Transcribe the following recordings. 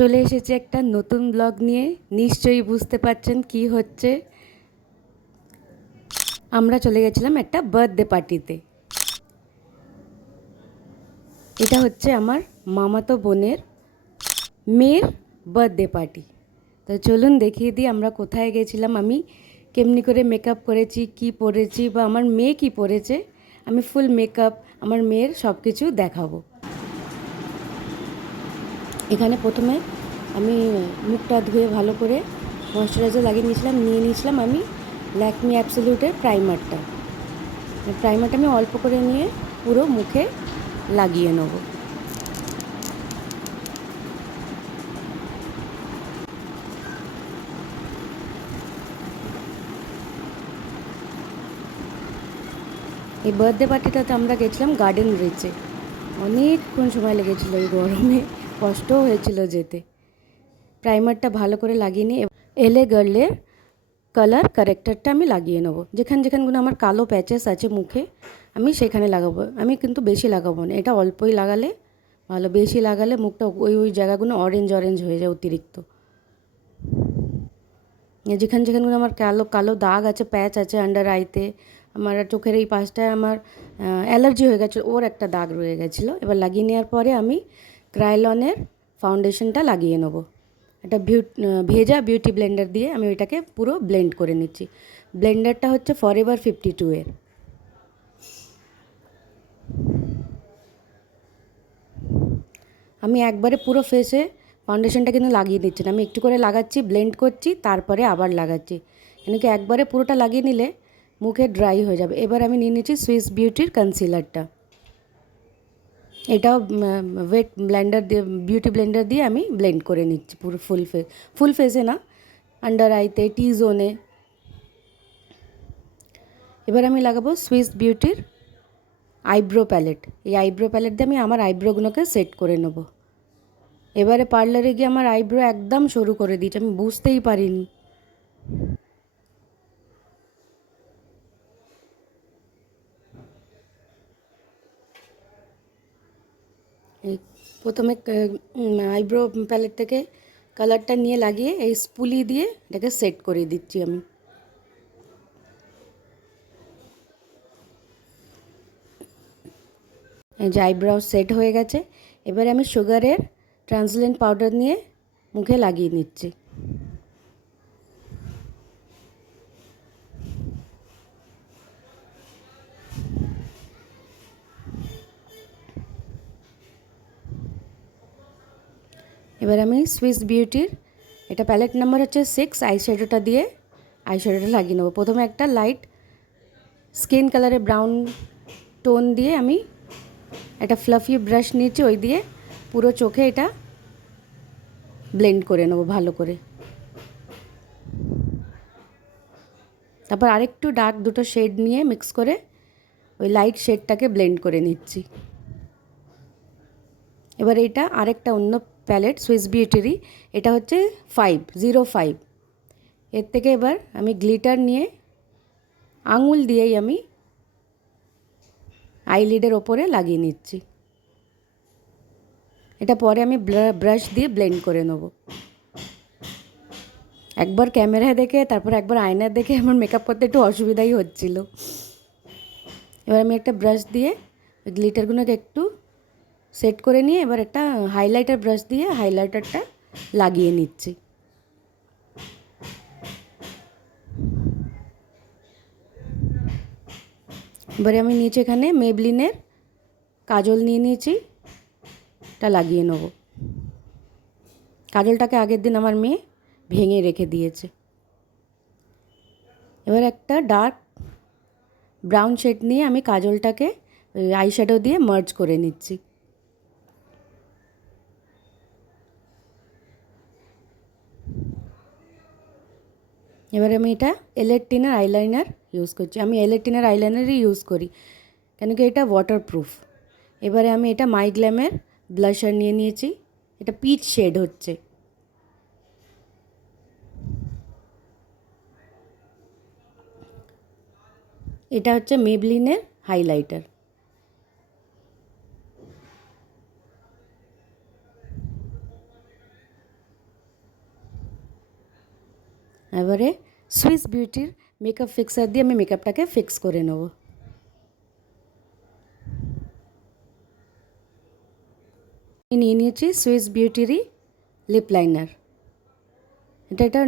চলে এসেছে একটা নতুন ব্লগ নিয়ে। নিশ্চয়ই বুঝতে পারছেন কি হচ্ছে। আমরা চলে গেছিলাম একটা বার্থডে পার্টিতে। এটা হচ্ছে আমার মামাতো বোনের মেয়ের বার্থডে পার্টি। তো চলুন দেখিয়ে দিই আমরা কোথায় গেছিলাম, আমি কেমনি করে মেকআপ করেছি, কি পরেছি, বা আমার মেয়ে কি পরেছে। আমি ফুল মেকআপ আমার মেয়ের সব কিছু দেখাবো। এখানে প্রথমে আমি মুখটা ধুয়ে ভালো করে ময়শ্চারাইজার লাগিয়ে নিয়েছিলাম আমি ল্যাকমি অ্যাবসলিউটের প্রাইমারটা আমি অল্প করে নিয়ে পুরো মুখে লাগিয়ে নেব। এই বার্থডে পার্টিটাতে আমরা গেছিলাম গার্ডেন রিচে। অনেকক্ষণ সময় লেগেছিলো, এই গরমে কষ্টও হয়েছিল যেতে। প্রাইমারটা ভালো করে লাগিয়ে নিয়ে এলে গার্লের কালার কারেক্টারটা আমি লাগিয়ে নেবো। যেখানগুলো আমার কালো প্যাচেস আছে মুখে আমি সেখানে লাগাবো। আমি কিন্তু বেশি লাগাবো না, এটা অল্পই লাগালে ভালো। বেশি লাগালে মুখটা ওই জায়গাগুলো অরেঞ্জ হয়ে যায় অতিরিক্ত। যেখানগুলো আমার কালো কালো দাগ আছে, প্যাচ আছে আন্ডার আইতে, আমার চোখের এই পাশটায় আমার অ্যালার্জি হয়ে গেছিলো, ওর একটা দাগ রয়ে গেছিলো। এবার লাগিয়ে নেওয়ার পরে আমি ক্রায়োলনের ফাউন্ডেশনটা লাগিয়ে নেবো। একটা ভেজা বিউটি ব্লেন্ডার দিয়ে আমি ওইটাকে পুরো ব্লেন্ড করে নিচ্ছি। ব্লেন্ডারটা হচ্ছে ফরএভার 52 এর। আমি একবারে পুরো ফেসে ফাউন্ডেশনটা কিন্তু লাগিয়ে দিচ্ছি না, আমি একটু করে লাগাচ্ছি, ব্লেন্ড করছি, তারপরে আবার লাগাচ্ছি। কেন কি একবারে পুরোটা লাগিয়ে নিলে মুখে ড্রাই হয়ে যাবে। এবার আমি নিয়ে নিচ্ছি সুইস বিউটির কনসিলারটা। এটাও বিউটি ব্লেন্ডার দিয়ে আমি ব্লেন্ড করে নিচ্ছি পুরো ফুল ফেসে না, আন্ডার আইতে, টি জোনে। এবার আমি লাগাবো সুইস বিউটির আইব্রো প্যালেট। এই আইব্রো প্যালেট দিয়ে আমি আমার আইব্রোগুলোকে সেট করে নেব। এবারে পার্লারে গিয়ে আমার আইব্রো একদম সরু করে দিয়েছে, আমি বুঝতেই পারিনি। এই প্রথমে আইব্রো প্যালেট থেকে কালারটা নিয়ে লাগিয়ে এই স্পুলি দিয়ে এটাকে সেট করে দিচ্ছি আমি। এই যে আইব্রো সেট হয়ে গেছে। এবারে আমি সুগারের ট্রান্সলুসেন্ট পাউডার নিয়ে মুখে লাগিয়ে নিচ্ছি। এবার আমি সুইস বিউটির এটা প্যালেট নাম্বার হচ্ছে 6 আইশ্যাডোটা দিয়ে আইশ্যাডোটা লাগিয়ে নেবো। প্রথমে একটা লাইট স্কিন কালারে ব্রাউন টোন দিয়ে আমি একটা ফ্লাফি ব্রাশ নিয়েছি, ওই দিয়ে পুরো চোখে এটা ব্লেন্ড করে নেবো ভালো করে। তারপর আরেকটু ডার্ক দুটো শেড নিয়ে মিক্স করে ওই লাইট শেডটাকে ব্লেন্ড করে নিচ্ছি। এবার এটা আরেকটা অন্য প্যালেট সুইস বিউটিরই, এটা হচ্ছে 505। এর থেকে এবার আমি গ্লিটার নিয়ে আঙুল দিয়েই আমি আইলিডের ওপরে লাগিয়ে নিচ্ছি। এটা পরে আমি ব্রাশ দিয়ে ব্লেন্ড করে নেব। একবার ক্যামেরায় দেখে তারপর একবার আয়নায় দেখে আমার মেকআপ করতে একটু অসুবিধাই হচ্ছিল। এবার আমি একটা ব্রাশ দিয়ে গ্লিটারগুলোকে একটু সেট করে নিয়ে এবার একটা হাইলাইটার ব্রাশ দিয়ে হাইলাইটারটা লাগিয়ে নিচ্ছি। এবারে আমি নিচে এখানে মেবলিনের কাজল নিয়ে নিয়েছি, এটা লাগিয়ে নেব। কাজলটাকে আগের দিন আমার মেয়ে ভেঙে রেখে দিয়েছে। এবার একটা ডার্ক ব্রাউন শেড নিয়ে আমি কাজলটাকে আইশ্যাডো দিয়ে মার্জ করে নিচ্ছি। এবার আমি এটা এলেট টিনের আইলাইনার ইউজ করছি। আমি এলেট টিনের আইলাইনারই ইউজ করি, কেন কি এটা ওয়াটারপ্রুফ। এবারে আমি এটা মাই গ্ল্যামের ব্লাশার নিয়ে নিয়েছি, এটা পিচ শেড হচ্ছে। এটা হচ্ছে মেবলিনের হাইলাইটার। এবারে সুইস বিউটির মেকআপ ফিক্সার দিয়ে আমি মেকআপটাকে ফিক্স করে নেব। নিয়ে নিয়েছি সুইস বিউটিরই লিপ লাইনার। এটা একটা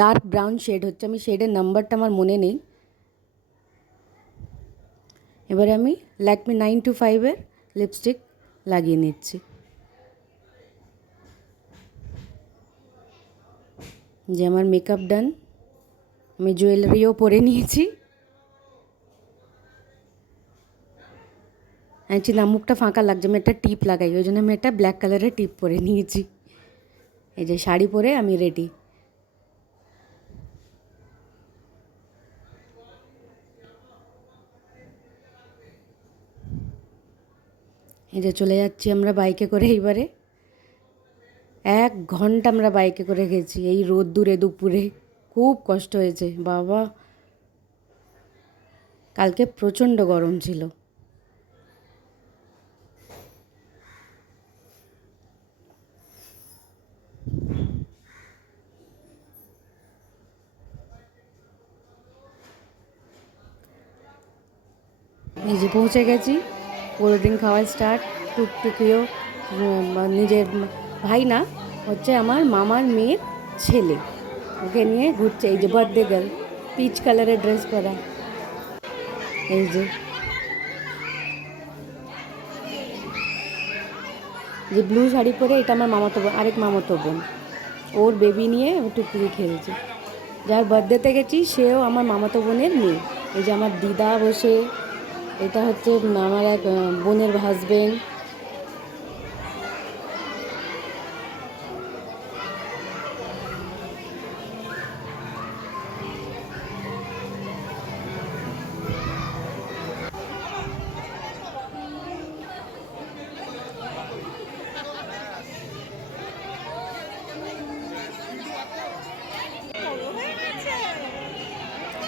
ডার্ক ব্রাউন শেড হচ্ছে, আমি শেডের নাম্বারটা আমার মনে নেই। এবারে আমি ল্যাকমি 925-এর লিপস্টিক লাগিয়ে নিচ্ছি। যে আমার মেকআপ ডান, আমি জুয়েলারিও পরে নিয়েছি। অ্যাকচুয়ালি মুখটা ফাঁকা লাগছে, আমি একটা টিপ লাগাই, ওই জন্য আমি একটা ব্ল্যাক কালারের টিপ পরে নিয়েছি। এই যে শাড়ি পরে আমি রেডি। এই যে চলে যাচ্ছি আমরা বাইকে করে। এইবারে 1 ঘন্টা আমরা বাইকে করে গেছি এই রোদ্দুরে দুপুরে, খুব কষ্ট হয়েছে বাবা। কালকে প্রচণ্ড গরম ছিল। এই যে পৌঁছে গেছি, কোল্ড ড্রিঙ্ক খাওয়া স্টার্ট। টুকটুকিও নিজের ভাই না, হচ্ছে আমার মামার মেয়ের ছেলে, ওকে নিয়ে ঘুরছে। এই যে বার্থডে গার্ল, পিচ কালারের ড্রেস করা। এই যে যে ব্লু শাড়ি পরে, এটা আমার মামাতো বোন, আরেক মামাতো বোন, ওর বেবি নিয়ে ও টুকটুকি খেলছে। যার বার্থডেতে গেছি সেও আমার মামাতো বোনের মেয়ে। এই যে আমার দিদা বসে, এটা হচ্ছে আমার এক বোনের হাজবেন্ড।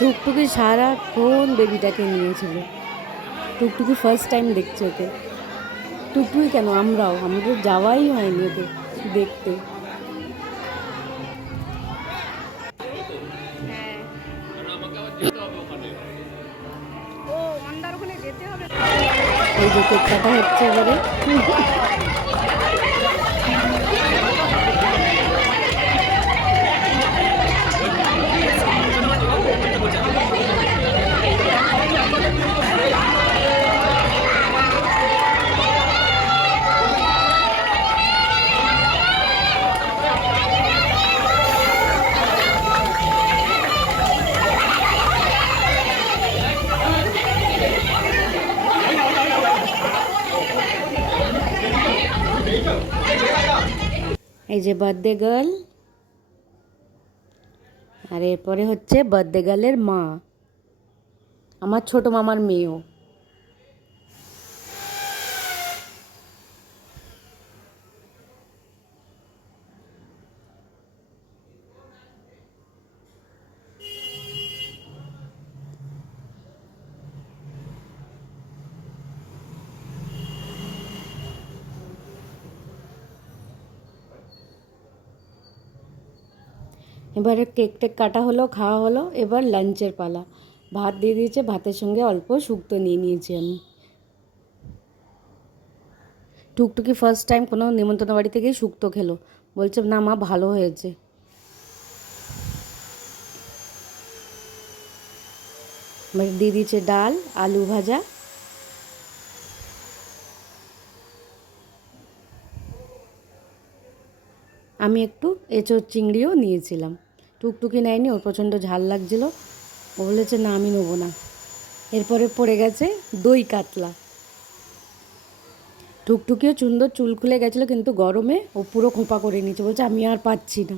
টুকটুকি সারাক্ষণ বেবিটাকে নিয়েছিল। টুকটুকি ফার্স্ট টাইম দেখছে ওকে। টুকটুকি কেন, আমাদের যাওয়াই হয়নি ওকে দেখতে। এই যে কেক কাটা হচ্ছে এবারে। এই যে বার্থডে গার্ল, আর এরপরে হচ্ছে বার্থডে গার্লের মা, আমার ছোট মামার মেয়েও। এবারে কেক টেক কাটা হলো, খাওয়া হলো, এবার লাঞ্চের পালা। ভাত দিয়ে দিয়েছে, ভাতের সঙ্গে অল্প শুক্তো নিয়ে নিয়েছি আমি। টুকটুকি ফার্স্ট টাইম কোনো নিমন্ত্রণ বাড়ি থেকেই শুক্তো খেলো, বলছে না মা ভালো হয়েছে। এবার দিয়ে দিয়েছে ডাল, আলু ভাজা, আমি একটু এঁচোড় চিংড়িও নিয়েছিলাম। টুকটুকি নেয়নি, ওর প্রচণ্ড ঝাল লাগছিল, ও বলেছে না আমি নেবো না। এরপরে পড়ে গেছে দই কাতলা। টুকটুকিও সুন্দর চুল খুলে গেছিলো, কিন্তু গরমে ও পুরো খোঁপা করে নিয়েছে, বলছে আমি আর পাচ্ছি না।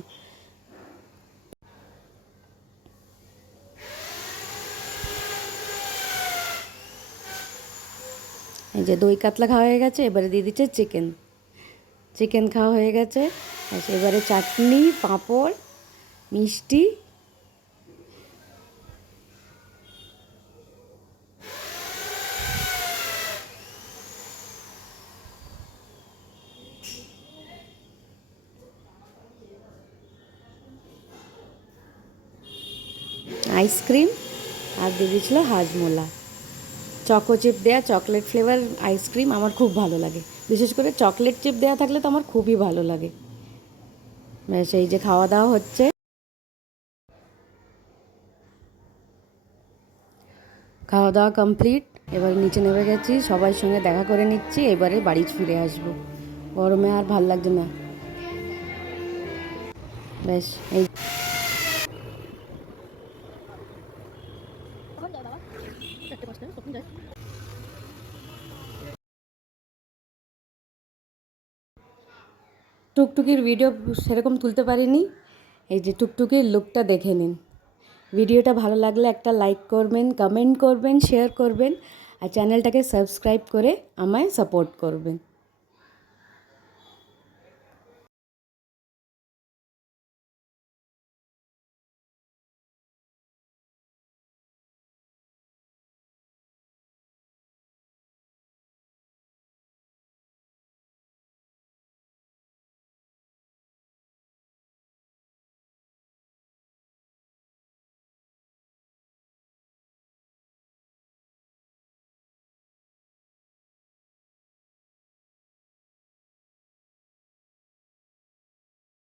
এই যে দই কাতলা খাওয়া হয়ে গেছে, এবারে দিয়ে দিচ্ছে চিকেন। চিকেন খাওয়া হয়ে গেছে, এবারে চাটনি, পাঁপড়, মিষ্টি। আইসক্রিম আর দিয়ে দিয়েছিল হাজমোলা। চকো চিপ দেয়া চকলেট ফ্লেভার আইসক্রিম আমার খুব ভালো লাগে, বিশেষ করে চকলেট চিপ দেওয়া থাকলে তো আমার খুবই ভালো লাগে। ব্যাস এই যে খাওয়া দাওয়া হচ্ছে, খাওয়া দাওয়া কমপ্লিট। এবার নিচে নেমে গেছি, সবার সঙ্গে দেখা করে নিচ্ছি, এবারে বাড়ি ফিরে আসবো। গরমে আর ভাল লাগছে না। ব্যাস এই টুকটুকির ভিডিও সেরকম তুলতে পারিনি, এই যে টুকটুকির লুকটা দেখে নিন। ভিডিওটা ভালো লাগলে একটা লাইক করবেন, কমেন্ট করবেন, শেয়ার করবেন আর চ্যানেলটাকে সাবস্ক্রাইব করে আমায় সাপোর্ট করবেন।